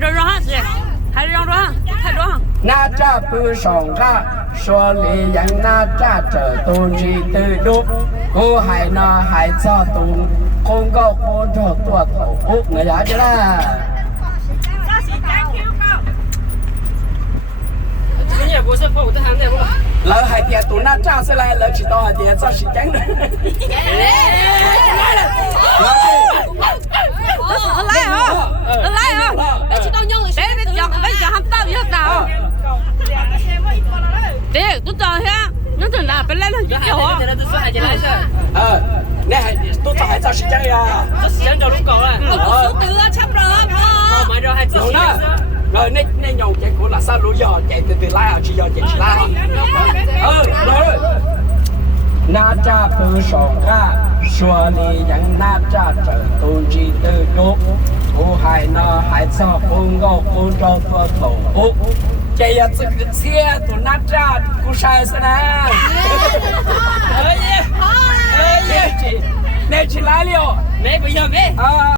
还着哈是，还着哈，太着哈。那这不上个，说里人那这东西都多，我还那还早东，公告活着多头，我呀去啦。今年不是跑我的行的不？老海点多那炸出来，老知道海点早时间了。来啊！来啊！知道nhau rồi sao? Bây giờ không tao biết nào. Để tôi chờ ha. Nó tưởng là bên lên là kiểu hả? Nè, tôi cho hai giờ時間呀。時間就咁講啦。數掉啊，差唔多啊。買咗係自己啦。rồi nên nhung cái của là sao lúa giò chạy từ lái ở chỉ giò chạy chỉ lái rồi na cha bự sòng ra xua đi những na cha trở tu chỉ từ lúc cô hai nó hai sao cô ngô cô cho tôi thổ chạy ở từ cái xe tụi na cha cô sai sao nè ơi ơi chị nè chị lái liều nè bây giờ về